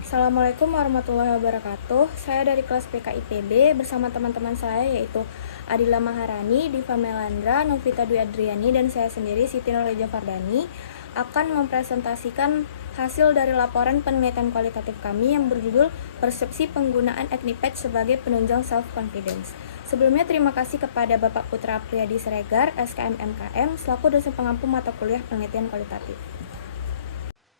Assalamualaikum warahmatullahi wabarakatuh. Saya dari kelas PKIPB bersama teman-teman saya yaitu Adila Maharani, Diva Melandra, Novita Dwi Adriani, dan saya sendiri Siti Nurhaliza Fardani akan mempresentasikan hasil dari laporan penelitian kualitatif kami yang berjudul Persepsi Penggunaan Acne Patch sebagai Penunjang Self-Confidence. Sebelumnya terima kasih kepada Bapak Putra Priyadi Siregar, SKM MKM, selaku dosen pengampu mata kuliah penelitian kualitatif.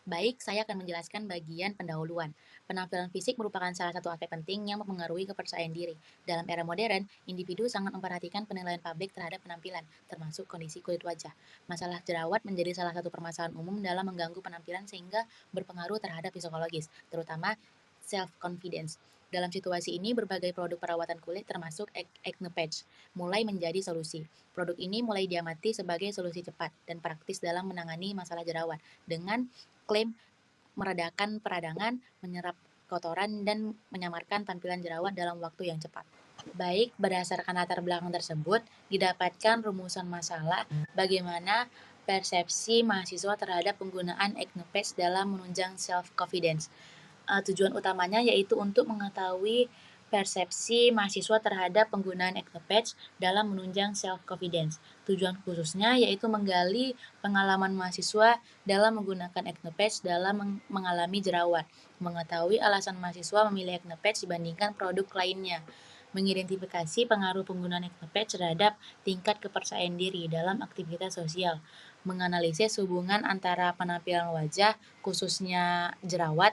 Baik, saya akan menjelaskan bagian pendahuluan. Penampilan fisik merupakan salah satu aspek penting yang mempengaruhi kepercayaan diri. Dalam era modern, individu sangat memperhatikan penilaian publik terhadap penampilan, termasuk kondisi kulit wajah. Masalah jerawat menjadi salah satu permasalahan umum dalam mengganggu penampilan sehingga berpengaruh terhadap psikologis, terutama self-confidence. Dalam situasi ini, berbagai produk perawatan kulit termasuk acne patch mulai menjadi solusi. Produk ini mulai diamati sebagai solusi cepat dan praktis dalam menangani masalah jerawat dengan klaim meredakan peradangan, menyerap kotoran, dan menyamarkan tampilan jerawat dalam waktu yang cepat. Baik, berdasarkan latar belakang tersebut, didapatkan rumusan masalah bagaimana persepsi mahasiswa terhadap penggunaan acne patch dalam menunjang self-confidence. Tujuan utamanya yaitu untuk mengetahui persepsi mahasiswa terhadap penggunaan acne patch dalam menunjang self-confidence. Tujuan khususnya yaitu menggali pengalaman mahasiswa dalam menggunakan acne patch dalam mengalami jerawat, mengetahui alasan mahasiswa memilih acne patch dibandingkan produk lainnya, mengidentifikasi pengaruh penggunaan acne patch terhadap tingkat kepercayaan diri dalam aktivitas sosial, menganalisis hubungan antara penampilan wajah, khususnya jerawat,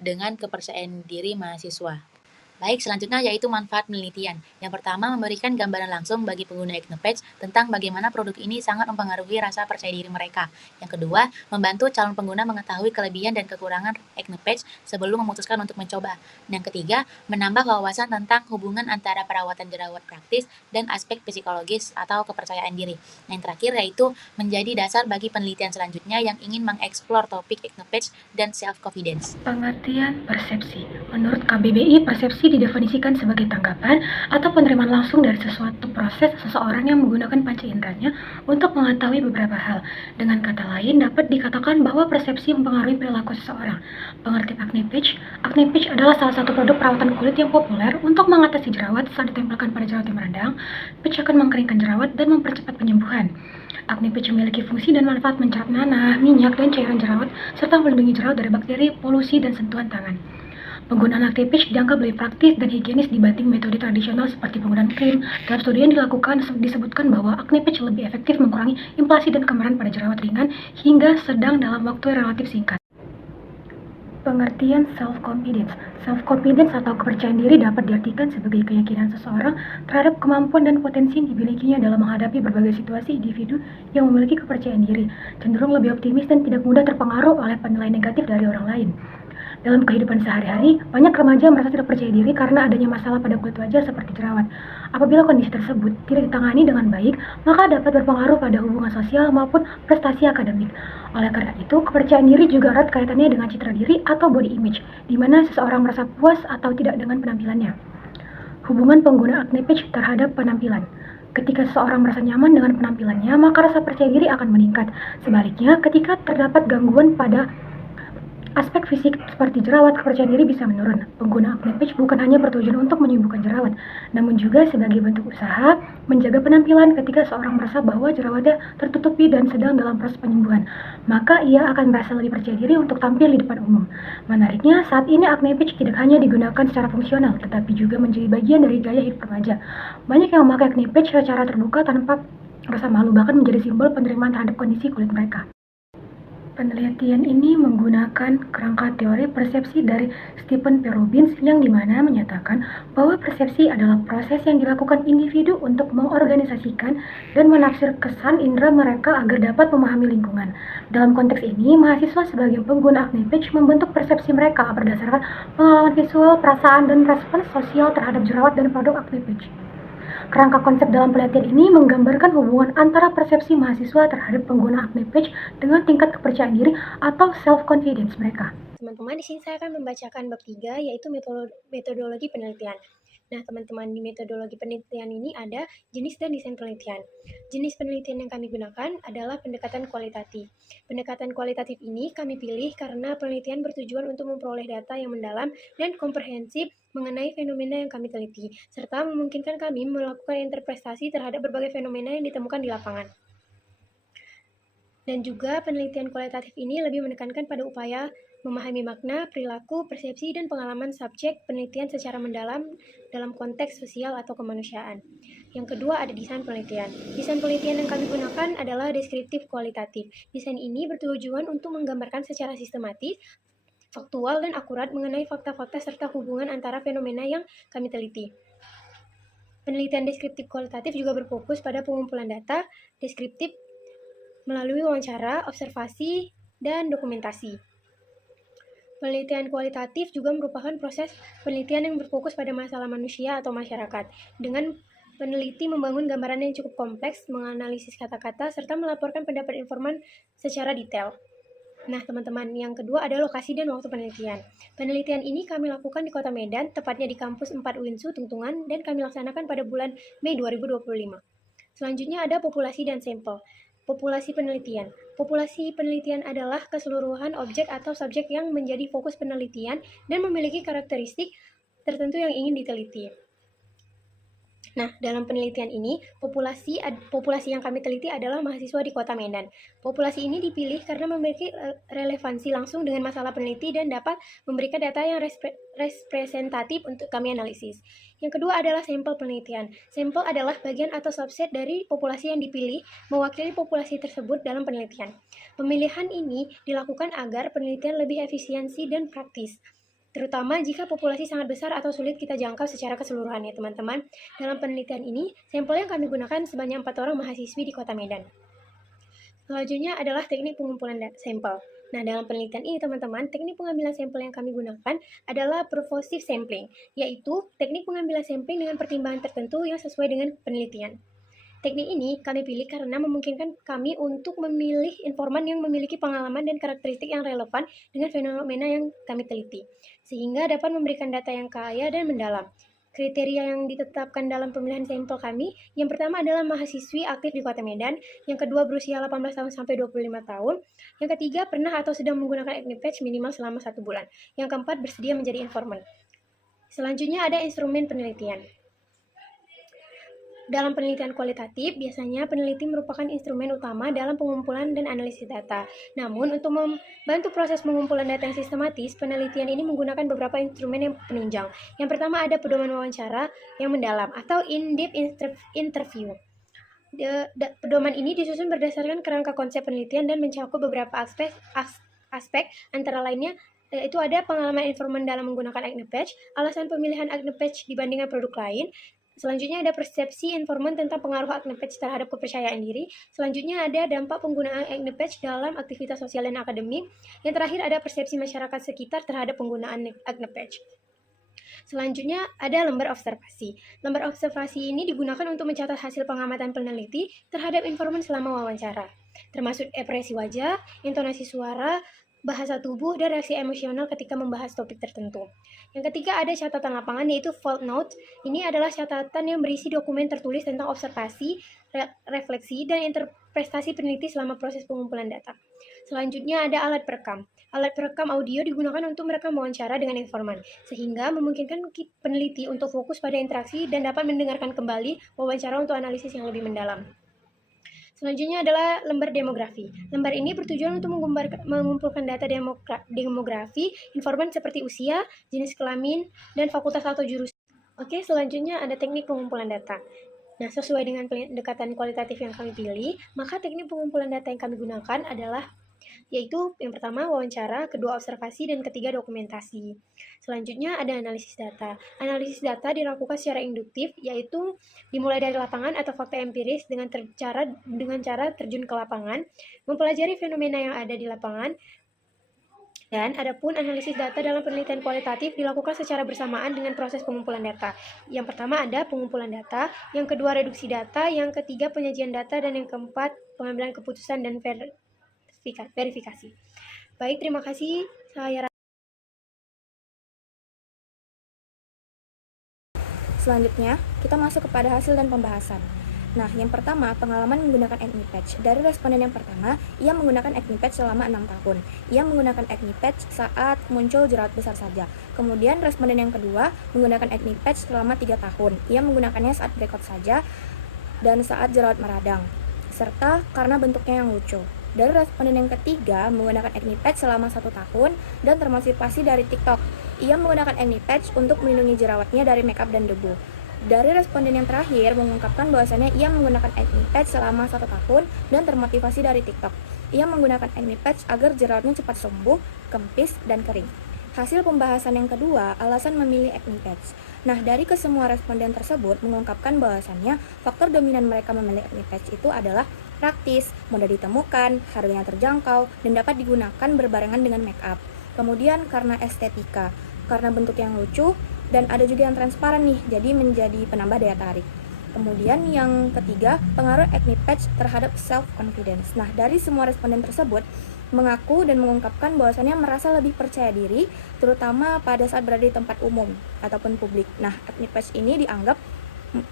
dengan kepercayaan diri mahasiswa. Baik, selanjutnya yaitu manfaat penelitian. Yang pertama, memberikan gambaran langsung bagi pengguna acne patch tentang bagaimana produk ini sangat mempengaruhi rasa percaya diri mereka. Yang kedua, membantu calon pengguna mengetahui kelebihan dan kekurangan acne patch sebelum memutuskan untuk mencoba. Yang ketiga, menambah wawasan tentang hubungan antara perawatan jerawat praktis dan aspek psikologis atau kepercayaan diri. Yang terakhir yaitu menjadi dasar bagi penelitian selanjutnya yang ingin mengeksplor topik acne patch dan self-confidence. Pengertian persepsi. Menurut KBBI, persepsi didefinisikan sebagai tanggapan atau penerimaan langsung dari sesuatu proses seseorang yang menggunakan panca inderanya untuk mengetahui beberapa hal. Dengan kata lain, dapat dikatakan bahwa persepsi mempengaruhi perilaku seseorang. Pengertian acne patch. Acne patch adalah salah satu produk perawatan kulit yang populer untuk mengatasi jerawat saat ditempelkan pada jerawat yang meradang. Patch akan mengkeringkan jerawat dan mempercepat penyembuhan. Acne patch memiliki fungsi dan manfaat mencerap nanah, minyak, dan cairan jerawat, serta melindungi jerawat dari bakteri, polusi, dan sentuhan tangan. Penggunaan acne patch dianggap lebih praktis dan higienis dibanding metode tradisional seperti penggunaan krim. Dalam studi yang dilakukan, disebutkan bahwa acne patch lebih efektif mengurangi inflasi dan kemerahan pada jerawat ringan hingga sedang dalam waktu yang relatif singkat. Pengertian self-confidence. Self-confidence atau kepercayaan diri dapat diartikan sebagai keyakinan seseorang terhadap kemampuan dan potensi yang dimilikinya dalam menghadapi berbagai situasi. Individu yang memiliki kepercayaan diri cenderung lebih optimis dan tidak mudah terpengaruh oleh penilaian negatif dari orang lain. Dalam kehidupan sehari-hari, banyak remaja merasa tidak percaya diri karena adanya masalah pada kulit wajah seperti jerawat. Apabila kondisi tersebut tidak ditangani dengan baik, maka dapat berpengaruh pada hubungan sosial maupun prestasi akademik. Oleh karena itu, kepercayaan diri juga erat kaitannya dengan citra diri atau body image, di mana seseorang merasa puas atau tidak dengan penampilannya. Hubungan pengguna acne patch terhadap penampilan. Ketika seseorang merasa nyaman dengan penampilannya, maka rasa percaya diri akan meningkat. Sebaliknya, ketika terdapat gangguan pada aspek fisik seperti jerawat, kepercayaan diri bisa menurun. Pengguna acne patch bukan hanya bertujuan untuk menyembuhkan jerawat, namun juga sebagai bentuk usaha menjaga penampilan. Ketika seorang merasa bahwa jerawatnya tertutupi dan sedang dalam proses penyembuhan, maka ia akan merasa lebih percaya diri untuk tampil di depan umum. Menariknya, saat ini acne patch tidak hanya digunakan secara fungsional, tetapi juga menjadi bagian dari gaya hidup remaja. Banyak yang memakai acne patch secara terbuka tanpa rasa malu, bahkan menjadi simbol penerimaan terhadap kondisi kulit mereka. Penelitian ini menggunakan kerangka teori persepsi dari Stephen P. Robbins yang dimana menyatakan bahwa persepsi adalah proses yang dilakukan individu untuk mengorganisasikan dan menafsir kesan indera mereka agar dapat memahami lingkungan. Dalam konteks ini, mahasiswa sebagai pengguna acne patch membentuk persepsi mereka berdasarkan pengalaman visual, perasaan, dan respons sosial terhadap jerawat dan produk acne patch. Kerangka konsep dalam penelitian ini menggambarkan hubungan antara persepsi mahasiswa terhadap pengguna acne patch dengan tingkat kepercayaan diri atau self-confidence mereka. Teman-teman, di sini saya akan membacakan bab 3, yaitu metodologi penelitian. Nah, teman-teman, di metodologi penelitian ini ada jenis dan desain penelitian. Jenis penelitian yang kami gunakan adalah pendekatan kualitatif. Pendekatan kualitatif ini kami pilih karena penelitian bertujuan untuk memperoleh data yang mendalam dan komprehensif mengenai fenomena yang kami teliti, serta memungkinkan kami melakukan interpretasi terhadap berbagai fenomena yang ditemukan di lapangan. Dan juga penelitian kualitatif ini lebih menekankan pada upaya memahami makna, perilaku, persepsi, dan pengalaman subjek penelitian secara mendalam dalam konteks sosial atau kemanusiaan. Yang kedua ada desain penelitian. Desain penelitian yang kami gunakan adalah deskriptif kualitatif. Desain ini bertujuan untuk menggambarkan secara sistematis, faktual, dan akurat mengenai fakta-fakta serta hubungan antara fenomena yang kami teliti. Penelitian deskriptif kualitatif juga berfokus pada pengumpulan data deskriptif melalui wawancara, observasi, dan dokumentasi. Penelitian kualitatif juga merupakan proses penelitian yang berfokus pada masalah manusia atau masyarakat, dengan peneliti membangun gambaran yang cukup kompleks, menganalisis kata-kata, serta melaporkan pendapat informan secara detail. Nah, teman-teman, yang kedua ada lokasi dan waktu penelitian. Penelitian ini kami lakukan di Kota Medan, tepatnya di kampus 4 UINSU Tungtungan, dan kami laksanakan pada bulan Mei 2025. Selanjutnya ada populasi dan sampel. Populasi penelitian. Populasi penelitian adalah keseluruhan objek atau subjek yang menjadi fokus penelitian dan memiliki karakteristik tertentu yang ingin diteliti. Nah, dalam penelitian ini, populasi yang kami teliti adalah mahasiswa di Kota Medan. Populasi ini dipilih karena memiliki relevansi langsung dengan masalah peneliti dan dapat memberikan data yang representatif untuk kami analisis. Yang kedua adalah sampel penelitian. Sampel adalah bagian atau subset dari populasi yang dipilih mewakili populasi tersebut dalam penelitian. Pemilihan ini dilakukan agar penelitian lebih efisiensi dan praktis, terutama jika populasi sangat besar atau sulit kita jangkau secara keseluruhan ya teman-teman. Dalam penelitian ini, sampel yang kami gunakan sebanyak 4 orang mahasiswi di Kota Medan. Selanjutnya adalah teknik pengumpulan sampel. Nah, dalam penelitian ini teman-teman, teknik pengambilan sampel yang kami gunakan adalah purposive sampling, yaitu teknik pengambilan sampling dengan pertimbangan tertentu yang sesuai dengan penelitian. Teknik ini kami pilih karena memungkinkan kami untuk memilih informan yang memiliki pengalaman dan karakteristik yang relevan dengan fenomena yang kami teliti, sehingga dapat memberikan data yang kaya dan mendalam. Kriteria yang ditetapkan dalam pemilihan sampel kami, yang pertama adalah mahasiswi aktif di Kota Medan, yang kedua berusia 18 tahun sampai 25 tahun, yang ketiga pernah atau sedang menggunakan acne patch minimal selama 1 bulan, yang keempat bersedia menjadi informan. Selanjutnya ada instrumen penelitian. Dalam penelitian kualitatif, biasanya peneliti merupakan instrumen utama dalam pengumpulan dan analisis data. Namun, untuk membantu proses pengumpulan data yang sistematis, penelitian ini menggunakan beberapa instrumen yang penunjang. Yang pertama ada pedoman wawancara yang mendalam atau in-depth interview. Pedoman ini disusun berdasarkan kerangka konsep penelitian dan mencakup beberapa aspek antara lainnya itu ada pengalaman informan dalam menggunakan acne patch, alasan pemilihan acne patch dibandingkan produk lain. Selanjutnya ada persepsi informan tentang pengaruh acne patch terhadap kepercayaan diri. Selanjutnya ada dampak penggunaan acne patch dalam aktivitas sosial dan akademik. Yang terakhir ada persepsi masyarakat sekitar terhadap penggunaan acne patch. Selanjutnya ada lembar observasi. Lembar observasi ini digunakan untuk mencatat hasil pengamatan peneliti terhadap informan selama wawancara, termasuk ekspresi wajah, intonasi suara, bahasa tubuh, dan reaksi emosional ketika membahas topik tertentu. Yang ketiga ada catatan lapangan, yaitu field note. Ini adalah catatan yang berisi dokumen tertulis tentang observasi, refleksi, dan interpretasi peneliti selama proses pengumpulan data. Selanjutnya ada alat perekam. Alat perekam audio digunakan untuk merekam wawancara dengan informan, sehingga memungkinkan peneliti untuk fokus pada interaksi dan dapat mendengarkan kembali wawancara untuk analisis yang lebih mendalam. Selanjutnya adalah lembar demografi. Lembar ini bertujuan untuk mengumpulkan data demografi, informan seperti usia, jenis kelamin, dan fakultas atau jurusan. Oke, selanjutnya ada teknik pengumpulan data. Nah, sesuai dengan pendekatan kualitatif yang kami pilih, maka teknik pengumpulan data yang kami gunakan adalah yaitu yang pertama wawancara, kedua observasi, dan ketiga dokumentasi. Selanjutnya ada analisis data. Analisis data dilakukan secara induktif, yaitu dimulai dari lapangan atau fakta empiris dengan cara terjun ke lapangan, mempelajari fenomena yang ada di lapangan. Dan adapun analisis data dalam penelitian kualitatif dilakukan secara bersamaan dengan proses pengumpulan data. Yang pertama ada pengumpulan data, yang kedua reduksi data, yang ketiga penyajian data, dan yang keempat pengambilan keputusan dan verifikasi. Baik, terima kasih. Saya Selanjutnya, kita masuk kepada hasil dan pembahasan. Nah, yang pertama, pengalaman menggunakan acne patch. Dari responden yang pertama, ia menggunakan acne patch selama 6 tahun. Ia menggunakan acne patch saat muncul jerawat besar saja. Kemudian, responden yang kedua menggunakan acne patch selama 3 tahun. Ia menggunakannya saat breakout saja dan saat jerawat meradang, serta karena bentuknya yang lucu. Dari responden yang ketiga menggunakan acne patch selama 1 tahun dan termotivasi dari TikTok. Ia menggunakan acne patch untuk melindungi jerawatnya dari makeup dan debu. Dari responden yang terakhir mengungkapkan bahwasannya ia menggunakan acne patch selama 1 tahun dan termotivasi dari TikTok. Ia menggunakan acne patch agar jerawatnya cepat sembuh, kempis, dan kering. Hasil pembahasan yang kedua, alasan memilih acne patch. Nah, dari kesemua responden tersebut mengungkapkan bahwasannya faktor dominan mereka memilih acne patch itu adalah praktis, mudah ditemukan, harganya terjangkau, dan dapat digunakan berbarengan dengan make up. Kemudian karena estetika, karena bentuk yang lucu, dan ada juga yang transparan nih, jadi menjadi penambah daya tarik. Kemudian yang ketiga, pengaruh acne patch terhadap self-confidence. Nah, dari semua responden tersebut mengaku dan mengungkapkan bahwasannya merasa lebih percaya diri, terutama pada saat berada di tempat umum ataupun publik. Nah, acne patch ini dianggap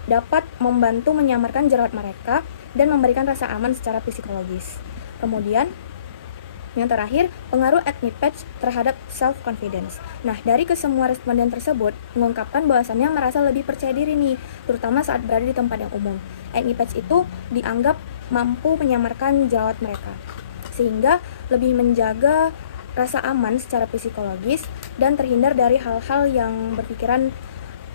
dapat membantu menyamarkan jerawat mereka dan memberikan rasa aman secara psikologis. Kemudian yang terakhir, pengaruh acne patch terhadap self-confidence. Nah, dari kesemua responden tersebut mengungkapkan bahwasannya merasa lebih percaya diri nih, terutama saat berada di tempat yang umum. Acne patch itu dianggap mampu menyamarkan jerawat mereka, sehingga lebih menjaga rasa aman secara psikologis dan terhindar dari hal-hal yang berpikiran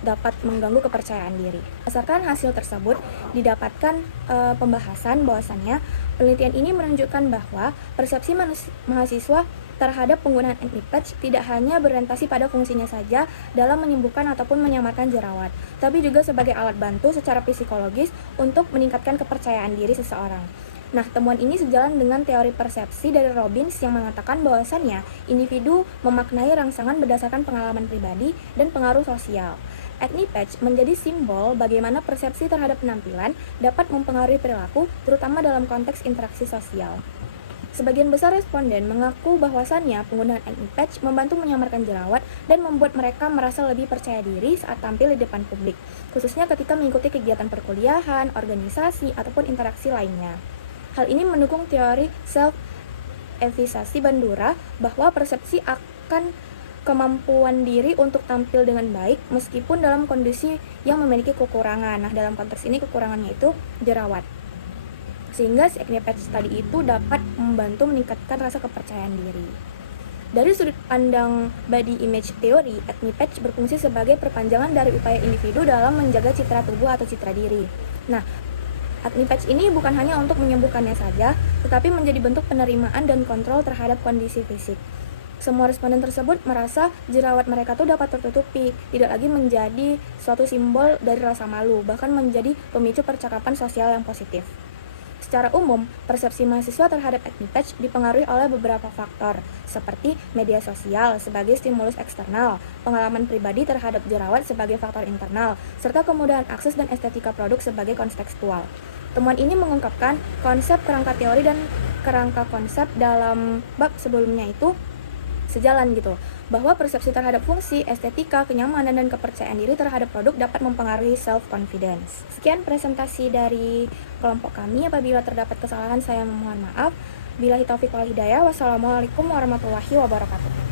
dapat mengganggu kepercayaan diri. Berdasarkan hasil tersebut, didapatkan pembahasan bahwasannya penelitian ini menunjukkan bahwa persepsi mahasiswa terhadap penggunaan acne patch tidak hanya berorientasi pada fungsinya saja dalam menyembuhkan ataupun menyamarkan jerawat, tapi juga sebagai alat bantu secara psikologis untuk meningkatkan kepercayaan diri seseorang. Nah, temuan ini sejalan dengan teori persepsi dari Robbins yang mengatakan bahwasannya individu memaknai rangsangan berdasarkan pengalaman pribadi dan pengaruh sosial. Acne patch menjadi simbol bagaimana persepsi terhadap penampilan dapat mempengaruhi perilaku, terutama dalam konteks interaksi sosial. Sebagian besar responden mengaku bahwasannya penggunaan acne patch membantu menyamarkan jerawat dan membuat mereka merasa lebih percaya diri saat tampil di depan publik, khususnya ketika mengikuti kegiatan perkuliahan, organisasi, ataupun interaksi lainnya. Hal ini mendukung teori self-efficacy Bandura bahwa persepsi akan kemampuan diri untuk tampil dengan baik meskipun dalam kondisi yang memiliki kekurangan. Nah, dalam konteks ini kekurangannya itu jerawat. Sehingga si acne patch tadi itu dapat membantu meningkatkan rasa kepercayaan diri. Dari sudut pandang body image theory, acne patch berfungsi sebagai perpanjangan dari upaya individu dalam menjaga citra tubuh atau citra diri. Nah, acne patch ini bukan hanya untuk menyembuhkannya saja, tetapi menjadi bentuk penerimaan dan kontrol terhadap kondisi fisik. Semua responden tersebut merasa jerawat mereka tuh dapat tertutupi, tidak lagi menjadi suatu simbol dari rasa malu, bahkan menjadi pemicu percakapan sosial yang positif. Secara umum, persepsi mahasiswa terhadap acne patch dipengaruhi oleh beberapa faktor, seperti media sosial sebagai stimulus eksternal, pengalaman pribadi terhadap jerawat sebagai faktor internal, serta kemudahan akses dan estetika produk sebagai kontekstual. Temuan ini mengungkapkan konsep kerangka teori dan kerangka konsep dalam bab sebelumnya itu sejalan gitu, bahwa persepsi terhadap fungsi, estetika, kenyamanan, dan kepercayaan diri terhadap produk dapat mempengaruhi self-confidence. Sekian presentasi dari kelompok kami. Apabila terdapat kesalahan, saya memohon maaf. Billahi taufiq wal hidayah. Wassalamualaikum warahmatullahi wabarakatuh.